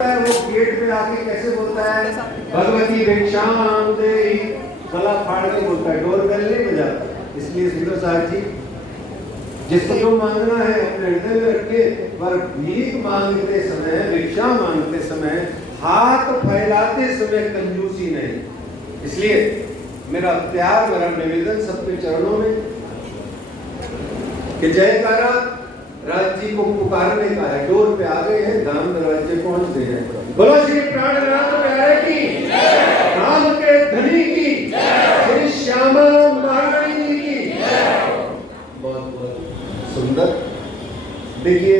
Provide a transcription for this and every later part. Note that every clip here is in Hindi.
वो गेट पे आके कैसे बोलता है, भगवती भिक्षाम देहि, गला फाड़ के बोलता है, डोर बेल नहीं बजाता। इसलिए सुंदर साहब जी, जिसको जो मांगना है अपने हृदय में रखे, पर भीख मांगते समय, भिक्षा मांगते समय, हाथ फैलाते समय कंजूसी नहीं। इसलिए मेरा प्यार, मेरा निवेदन सबके चरणों में कि जयकारा राज जी को पुकारने का है। डोर पे आ गए हैं, धाम दरवाजे पहुंच गए हैं। बोलो श्री प्राणनाथ प्यारे की, राम के धनी की, श्री श्यामा महारानी जी की। बहुत बहुत सुंदर। देखिए,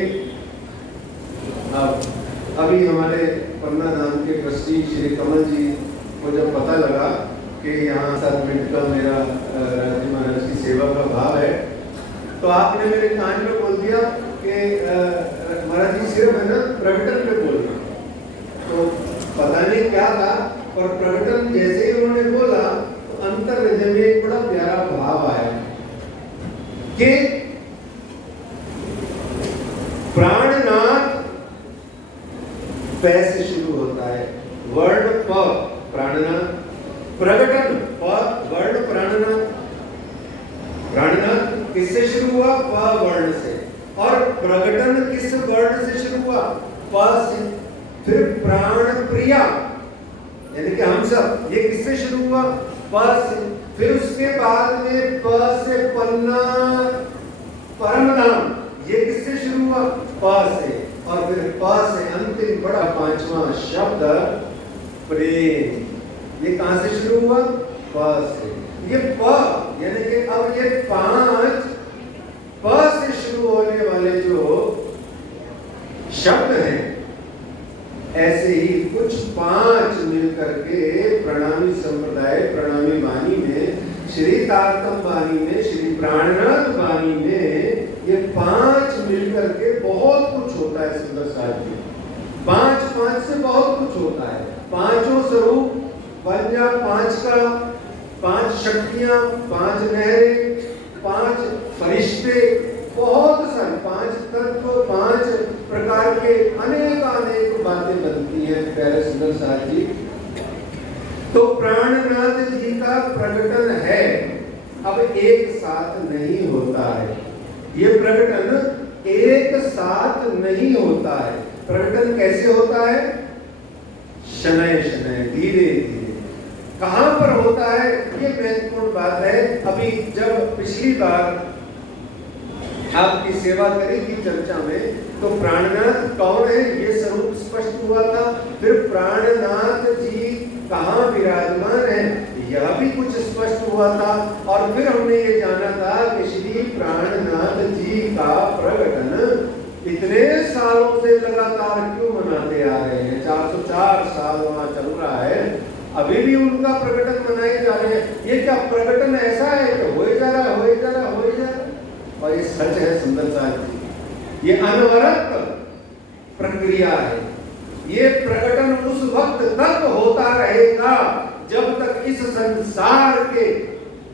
अभी हमारे पन्ना धाम के ट्रस्टी श्री कमल जी को जब पता लगा कि यहाँ 7 मिनट का मेरा राजी महाराज की सेवा का भाव है, तो आपने मेरे कान में बोल दिया कि महाराज जी सिर्फ है ना प्रकटन पे बोलना। तो पता नहीं क्या था, पर प्रकटन जैसे ही उन्होंने बोला तो अंतर हृदय में एक बड़ा प्यारा भाव आया कि प्राणनाथ पै से शुरू होता है, वर्ण प प्राणनाथ, प्रकटन प वर्ण प्राणनाथ। प्राणनाथ किससे शुरू हुआ? प वर्ण से। और प्रकटन किस वर्ण से शुरू हुआ? प से। फिर प्राण प्रिया, यानी कि हम सब, ये किससे शुरू हुआ? प से। फिर उसके बाद में प से पन्ना परम धाम, ये किससे शुरू हुआ? प से। और फिर प से अंतिम बड़ा 5वां शब्द प्रेम, ये कहां से शुरू हुआ? प से। ये प यानी कि अब ये 5 प से शुरू होने वाले जो शब्द हैं, ऐसे ही कुछ 5 मिलकर के प्रणामी संप्रदाय, प्रणामी वाणी में, श्री तारतम वाणी में, श्री प्राणनाथ वाणी में, ये 5 मिलकर के बहुत कुछ होता है। सुंदर साहब जी, 5 से बहुत कुछ होता है। 5 स्वरूप बन जा 5 का, 5 शक्तियां, 5 नहरें, 5 फरिश्ते, बहुत सारे 5 तत्व, 5 प्रकार के अनेक बातें बनती हैं प्यारे सुंदर साहब जी। तो प्राणनाथ जी का प्रकटन है, अब एक साथ नहीं होता है। ये प्रकटन एक साथ नहीं होता है। प्रकटन कैसे होता है? शनय शनय, धीरे धीरे। कहां पर होता है? ये महत्वपूर्ण बात है। अभी जब पिछली बार आपकी सेवा करी थी चर्चा में, तो प्राणनाथ कौन है ये स्वरूप स्पष्ट हुआ था। फिर प्राणनाथ जी कहां विराजमान है यह भी कुछ स्पष्ट हुआ था। और फिर हमने ये जाना था कि श्री प्राणनाथ जी का प्रकटन इतने सालों से लगातार क्यों मनाते आ रहे हैं। 404 साल वहां चल रहा है, अभी भी उनका प्रकटन मनाए जा रहे हैं। ये क्या प्रकटन ऐसा है कि हो जा रहा है, हो जा रहा है, हो जा रहा है। और ये सच है सुंदर साहब जी, ये अनवरत प्रक्रिया है। ये प्रकटन उस वक्त तक होता रहेगा जब तक इस संसार के,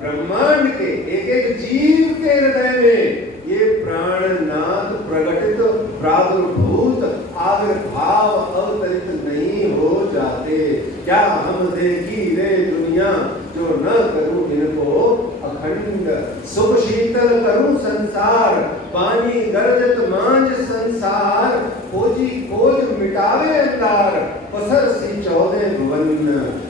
ब्रह्मांड के एक जीव के हृदय में ये प्राणनाथ प्रकटित, प्रादुर्भूत, आविर्भाव अवतरित नहीं हो जाते। क्या हम देखी रे दुनिया, जो न करूं इनको अखंड, सुख शीतल करूं संसार, पानी गर्जत मांझ संसार, खोजी खोज मिटावे अंधार, पसर सी 14 भुवन।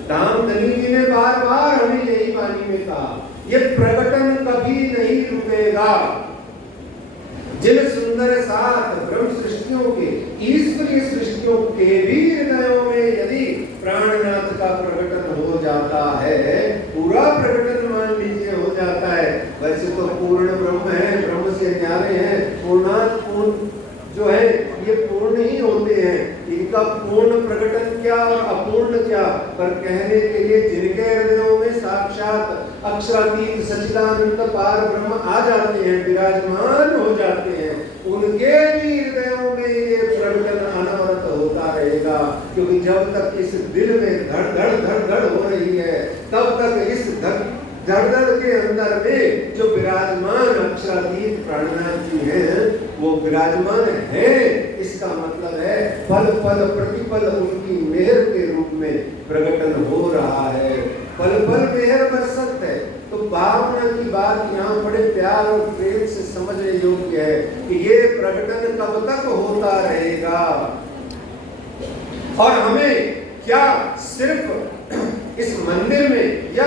धाम धनी जी ने बार बार हमें यही वाणी में कहा, ये प्रकटन कभी नहीं रुकेगा। जिन सुंदर सात ब्रह्म सृष्टियों के, ईश्वरीय सृष्टियों के भी हृदयों में यदि प्राणनाथ का प्रकटन हो जाता है, पूरा प्रकटन मान लीजिए हो जाता है। वैसे तो पूर्ण ब्रह्म है, ब्रह्म से न्यारे हैं, पूर्णात पूर्ण जो है ये पूर्ण ही होते हैं। इनका पूर्ण प्रकटन क्या और अपूर्ण क्या, पर कहने के लिए जिनके हृदयों में साक्षात अक्षरातीत सच्चिदानंद पार ब्रह्म आ जाते हैं, विराजमान हो जाते हैं, उनके भी हृदयों में ये प्रकटन अनवरत होता रहेगा। क्योंकि जब तक इस दिल में धड़ धड़ धड़ धड़ हो रही है, तब तक इस धड़धड़ के अंदर में जो विराजमान अक्षरातीत प्राणनाथ जी हैं, वो विराजमान है। इसका इसका मतलब है पल पल प्रतिपल उनकी मेहर के रूप में प्रकटन हो रहा है। पल पल मेहर बरसत है। तो भावना की बात यहाँ बड़े प्यार और प्रेम से समझने योग्य है कि ये प्रकटन कब तक होता रहेगा। और हमें क्या सिर्फ इस मंदिर में या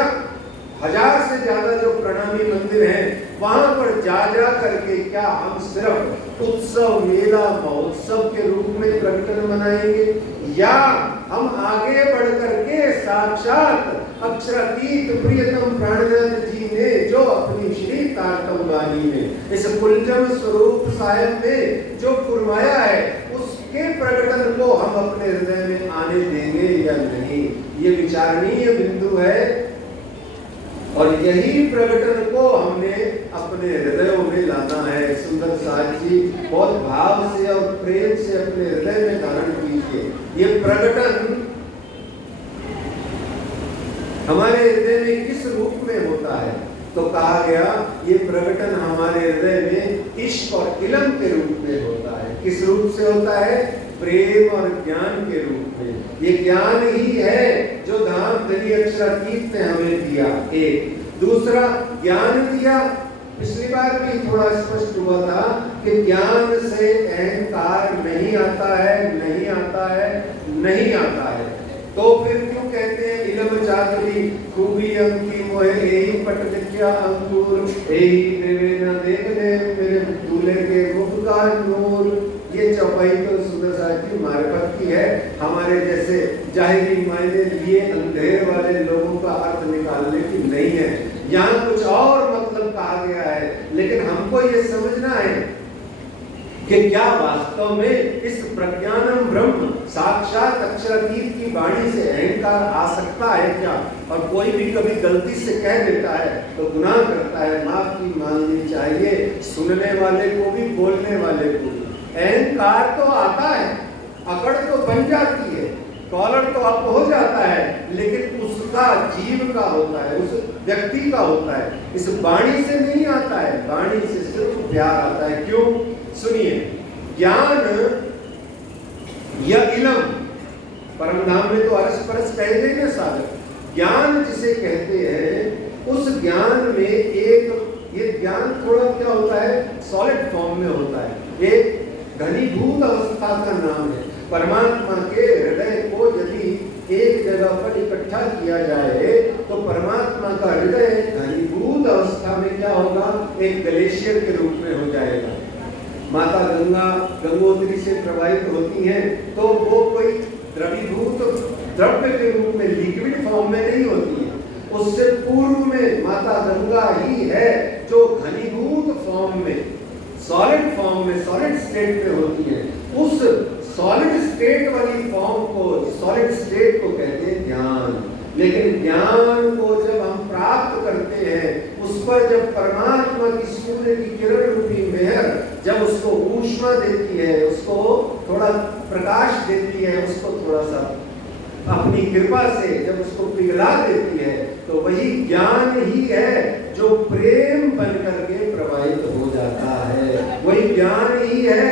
1000 से ज्यादा जो प्रणामी मंदिर हैं वहां पर जा करके क्या हम सिर्फ उत्सव मेला महोत्सव के रूप में प्रकटन मनाएंगे, या हम आगे बढ़ करके साक्षात अक्षरातीत प्रियतम प्राणनाथ जी ने जो अपनी श्री तारतम वाणी में इस कुलजम स्वरूप साहिब में जो फरमाया है उसके प्रकटन को हम अपने हृदय में आने देंगे या नहीं, ये विचारणीय बिंदु है। और यही प्रकटन को हमने अपने हृदयों में लाना है। सुंदर साथ जी बहुत भाव से और प्रेम से अपने हृदय में धारण कीजिए। ये प्रकटन हमारे हृदय में किस रूप में होता है? तो कहा गया ये प्रकटन हमारे हृदय में इश्क और इल्म के रूप में होता है। किस रूप से होता है? प्रेम और ज्ञान के रूप में। ये ज्ञान ही है जो धाम धनी अक्षरातीत ने हमें दिया। एक दूसरा ज्ञान दिया, पिछली बार भी थोड़ा स्पष्ट हुआ था कि ज्ञान से अहंकार नहीं आता है, नहीं आता है, नहीं आता है। तो फिर क्यों कहते हैं इल्म चातुरी खूबी अंकी मोहे यही पट विद्या अंकुर यही देवे न देख ले मेरे दूल्हे के मुख का नूर। ये चौपाई तो सुंदर साहब की मार्फत की है। हमारे जैसे जाहिरी मायने लिए अंधेर वाले लोगों का अर्थ निकालने की नहीं है। यहाँ कुछ और मतलब कहा गया है, लेकिन हमको ये समझना है कि क्या वास्तव में इस प्रज्ञानम ब्रह्म साक्षात अक्षरातीत की वाणी से अहंकार आ सकता है क्या? और कोई भी कभी गलती से कह देता है तो गुनाह करता है, माफी मांगनी चाहिए सुनने वाले को भी बोलने वाले को भी। अहंकार तो आता है, अकड़ तो बन जाती है, कॉलर तो अप हो जाता है, लेकिन उसका जीव का होता है, उस व्यक्ति का होता है। इस वाणी से नहीं आता है, वाणी से सिर्फ प्यार आता है। क्यों? सुनिए, ज्ञान या इल्म परम धाम में तो अरस परस कहे गए ना साधक। ज्ञान जिसे कहते हैं उस ज्ञान में एक ये ज्ञान थोड़ा क्या होता है, सॉलिड फॉर्म में होता है, एक घनीभूत अवस्था का नाम है। परमात्मा के हृदय को यदि एक जगह पर इकट्ठा किया जाए तो परमात्मा का हृदय घनीभूत अवस्था में क्या होगा? एक ग्लेशियर के रूप में हो जाएगा। माता गंगा गंगोत्री से प्रवाहित होती हैं तो वो कोई द्रवीभूत द्रव्य के रूप में लिक्विड फॉर्म में नहीं होती है। उससे पूर्व में माता गंगा ही है जो घनीभूत फॉर्म में, सॉलिड फॉर्म में, सॉलिड स्टेट में होती है। उस सॉलिड स्टेट वाली फॉर्म को, सॉलिड स्टेट को कहते हैं ज्ञान। लेकिन ज्ञान को जब हम प्राप्त करते हैं, उस पर जब परमात्मा की सूर्य की किरण रूपी मेहर जब उसको ऊष्मा देती है, उसको थोड़ा प्रकाश देती है, उसको थोड़ा सा अपनी कृपा से जब उसको पिघला देती है, तो वही ज्ञान ही है जो प्रेम बन करके प्रवाहित हो जाता है। वही ज्ञान ही है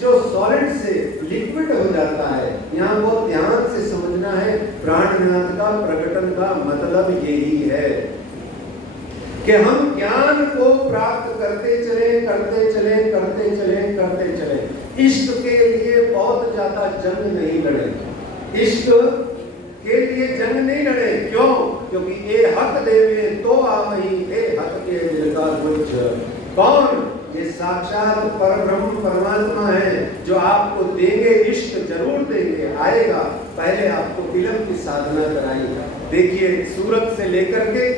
जो सॉलिड से लिक्विड हो जाता है। यहाँ बहुत ध्यान से समझना है, प्राणनाथ का प्रकटन का मतलब यही है कि हम ज्ञान को प्राप्त करते चले, करते चले, करते चले, करते चले। इष्ट के लिए बहुत ज्यादा जंग नहीं लड़े, इष्ट के लिए जंग नहीं लड़े। क्यों? क्योंकि ए हक देवे तो आवही, ए हक के दिल का कुछ। कौन? ये साक्षात परब्रह्म परमात्मा है जो आपको देंगे, इष्ट जरूर देंगे, आएगा। पहले आपको इल्म की साधना कराएगा। देखिए, सूरत से लेकर के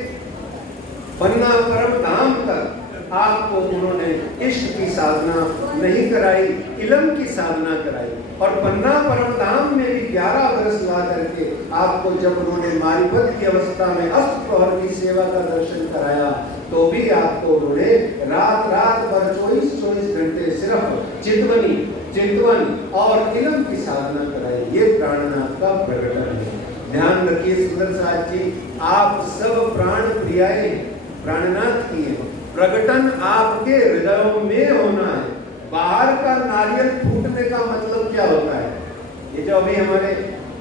पन्ना परम धाम तक आपको उन्होंने इष्ट की साधना नहीं कराई, इल्म की साधना कराई। और पन्ना परम धाम में भी 11 वर्ष ला करके आपको जब उन्होंने मारिफत की अवस्था में अस्त प्रहर की सेवा का दर्शन कराया, तो भी आपको उन्होंने रात रात भर 24-24 घंटे सिर्फ चिंतवन और इल्म की साधना कराई। ये प्राणनाथ का प्रकटन है। ध्यान रखिए सुंदर साहब जी, आप सब प्राण प्रियाएं प्राणनाथ की है। प्रकटन आपके हृदयों में होना है। बाहर का नारियल फूटने का मतलब क्या होता है? ये जो अभी हमारे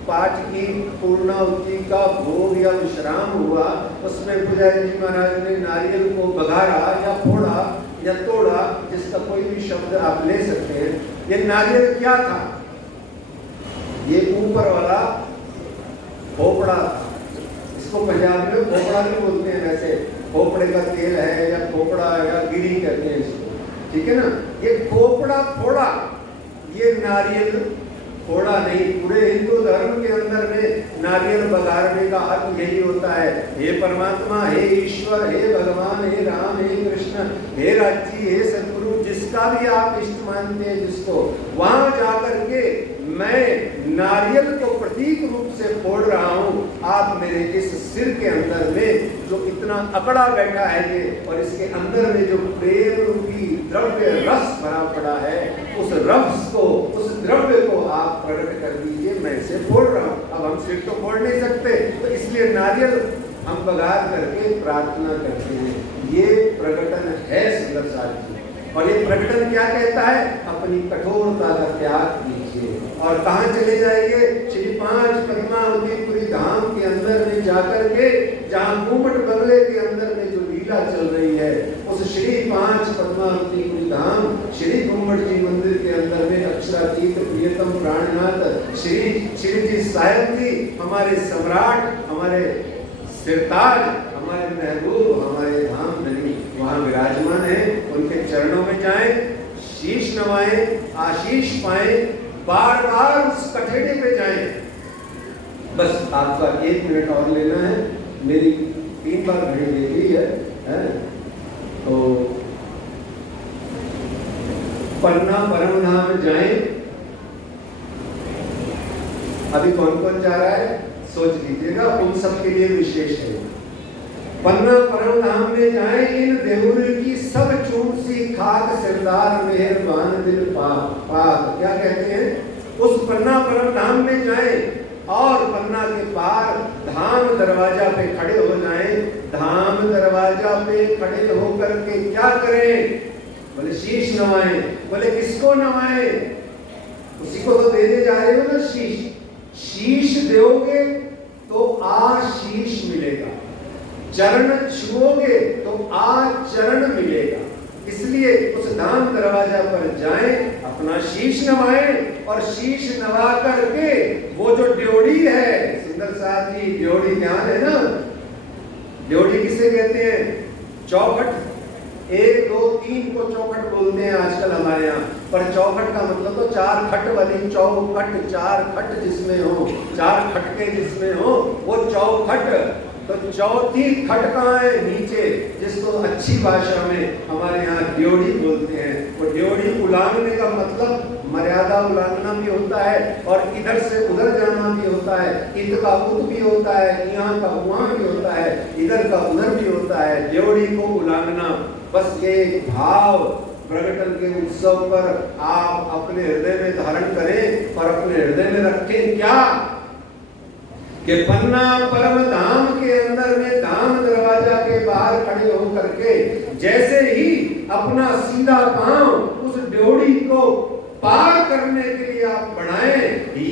पाठ की पूर्णाहुति का भोग या विश्राम हुआ, उसमें पुजारी जी महाराज ने नारियल को बघारा या फोड़ा या तोड़ा, जिसका कोई भी शब्द आप ले सकते हैं। ये नारियल क्या था? ये ऊपर वाला खोपड़ा था। इसको पंजाबी में खोपड़ा भी बोलते हैं, वैसे खोपड़े का तेल है या खोपड़ा या गिरी कहते हैं इसको, ठीक है ना। ये खोपड़ा फोड़ा, ये नारियल फोड़ा नहीं। पूरे हिंदू धर्म के अंदर में नारियल बघारने का अर्थ यही होता है, हे परमात्मा, हे ईश्वर, हे भगवान, हे राम, हे कृष्ण, हे राज्य, हे सदगुरु, जिसका भी आप इष्ट मानते हैं जिसको, वहां जाकर के मैं नारियल को प्रतीक रूप से फोड़ रहा हूं। आप मेरे इस सिर के अंदर में जो इतना अकड़ा बैठा है ये, और इसके अंदर में जो प्रेम रूपी द्रव्य रस भरा पड़ा है, उस रस को, उस द्रव्य को आप प्रकट कर दीजिए। मैं इसे फोड़ रहा हूं। अब हम सिर तो फोड़ नहीं सकते, तो इसलिए नारियल हम बघार करके प्रार्थना करते हैं। ये प्रकटन है सुंदर साथ जी। और ये प्रकटन क्या कहता है? अपनी कठोरता का त्याग कीजिए। और कहाँ चले जाएंगे? श्री 5 पद्मावतीपुरी धाम के अंदर में जाकर के, जहाँ घूमट बंगले के अंदर में जो लीला चल रही है, उस श्री 5 पद्मावतीपुरी धाम श्री घूमट जी मंदिर के अंदर में अक्षरातीत प्रियतम प्राणनाथ श्री जी साहेब जी, हमारे सम्राट, हमारे सिरताज, हमारे महबूब, हमारे धाम धनी वहाँ विराजमान है। उनके चरणों में जाएं, शीश नवाएं, आशीष पाएं, बार बार उस कठेड़े पे जाएं। बस आपका 1 मिनट और लेना है। मेरी 3 बार घड़ी ले ली है? तो पन्ना परम धाम जाएं। अभी कौन कौन जा रहा है सोच लीजिएगा, उन सब के लिए विशेष है। पन्ना परम धाम में जाएं, इन देहुर की सब चून सी खाक, सिरदार मेहरबान दिल पाक। क्या कहते हैं? उस पन्ना परम धाम में जाएं और पन्ना के पार धाम दरवाजा पे खड़े हो जाएं। धाम दरवाजा पे खड़े होकर के क्या करें? बोले शीश नवाएं। बोले किसको नवाएं? उसी को तो देने जा रहे हो ना शीश। शीश दोगे तो आशीष मिलेगा, चरण छुओगे तो आचरण मिलेगा। इसलिए उस धाम दरवाजा पर जाएं, अपना शीश नवाएं, और शीश नवा करके वो जो ड्योढ़ी है, सुंदर साथ जी, ड्योढ़ी ध्यान है ना? ड्योढ़ी किसे कहते हैं? चौखट। 1 2 3 को चौखट बोलते हैं आजकल हमारे यहाँ, पर चौखट का मतलब तो 4 खट वाली चौखट, 4 खट जिसमें हो, 4 खटके जिसमें हो, वो चौखट। तो चौथी खट कहाँ है? नीचे, जिसको अच्छी भाषा में हमारे यहाँ ड्योढ़ी बोलते हैं। वो ड्योढ़ी उलांघने का मतलब मर्यादा उल्लंघना भी होता है, और इधर से उधर जाना भी होता है। इत का उत भी होता है, यहाँ का वहाँ भी होता है, इधर का उधर भी होता है। ड्योढ़ी को उल्लंघना, बस ये भाव प्रकटन के उत्सव पर आप अपने हृदय में धारण करें और अपने हृदय में रखें। क्या कि पन्ना परम धाम के अंदर में धाम दरवाजा के बाहर खड़े होकर के जैसे ही अपना सीधा पांव उस ड्योढ़ी को पार करने के लिए आप बढ़ाएं,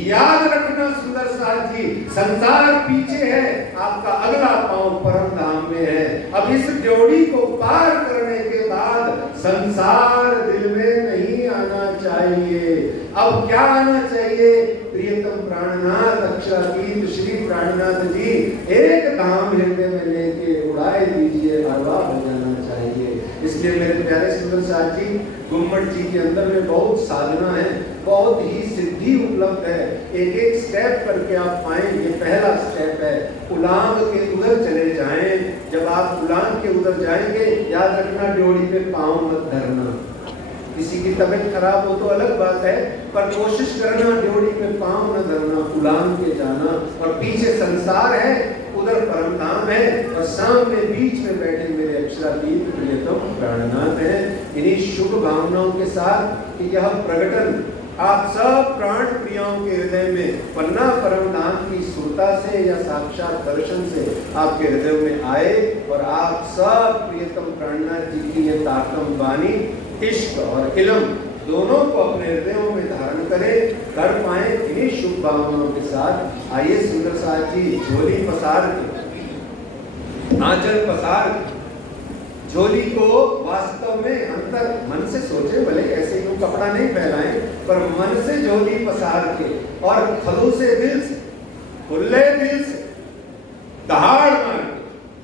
याद रखना सुंदर साथ जी, संसार पीछे है, आपका अगला पांव परम धाम में है। अब इस ड्योढ़ी को पार करने के बाद संसार दिल में नहीं आना चाहिए। अब क्या आना चाहिए? प्रियतम प्राणनाथ अक्षरातीत श्री प्राणनाथ जी, एक धाम हृदय में लेके उड़ाए दीजिए, हवा हो जाना चाहिए। इसलिए मेरे प्यारे सुंदर साथ जी, गुम्मट जी के अंदर में बहुत साधना है, बहुत ही सिद्धि उपलब्ध है। एक एक स्टेप करके आप पाएंगे। पहला स्टेप है उलांग के उधर चले जाएं। जब आप उलांग के उधर जाएंगे, याद रखना ड्योढ़ी पे पांव मत धरना। किसी की तबीयत खराब हो तो अलग बात है, पर कोशिश करना ड्योढ़ी पे पांव न धरना, उलांग के जाना। और पीछे संसार है, उधर परम धाम है, और सामने बीच में बैठे मेरे अक्षरातीत प्रियतम प्राणनाथ हैं। इन्हीं शुभ भावनाओं के साथ कि यह प्रकटन आप सब प्राण प्रियों के हृदय में पन्ना परम धाम की सुरता से या साक्षात दर्शन से आपके हृदय में आए, और आप सब प्रियतम प्राणनाथ जी की ये ताकम बानी, इश्क और इल्म दोनों को अपने हृदयों में धारण करें, कर पाए इन्हीं शुभ भावनाओं के साथ। आइए सुंदर साथ जी झोली पसार के, आंचल पसार के, झोली को वास्तव में अंतर मन से सोचे, भले ऐसे ही कपड़ा नहीं फैलाएं, पर मन से झोली पसार के और खलूसे दिल से, खुले दिल से, दहाड़ मार के,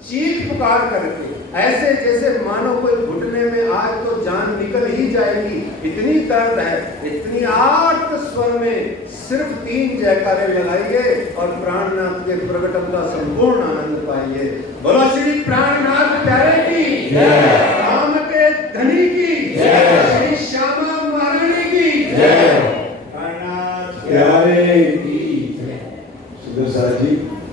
चीख पुकार करके, ऐसे जैसे मानो कोई घुटने में आज तो जान निकल ही जाएगी, इतनी दर्द है, इतनी आर्त स्वर में सिर्फ 3 जयकारे लगाइए और प्राणनाथ के प्रगटम का संपूर्ण आनंद पाइए। बोलो श्री प्राणनाथ प्यारे की जय।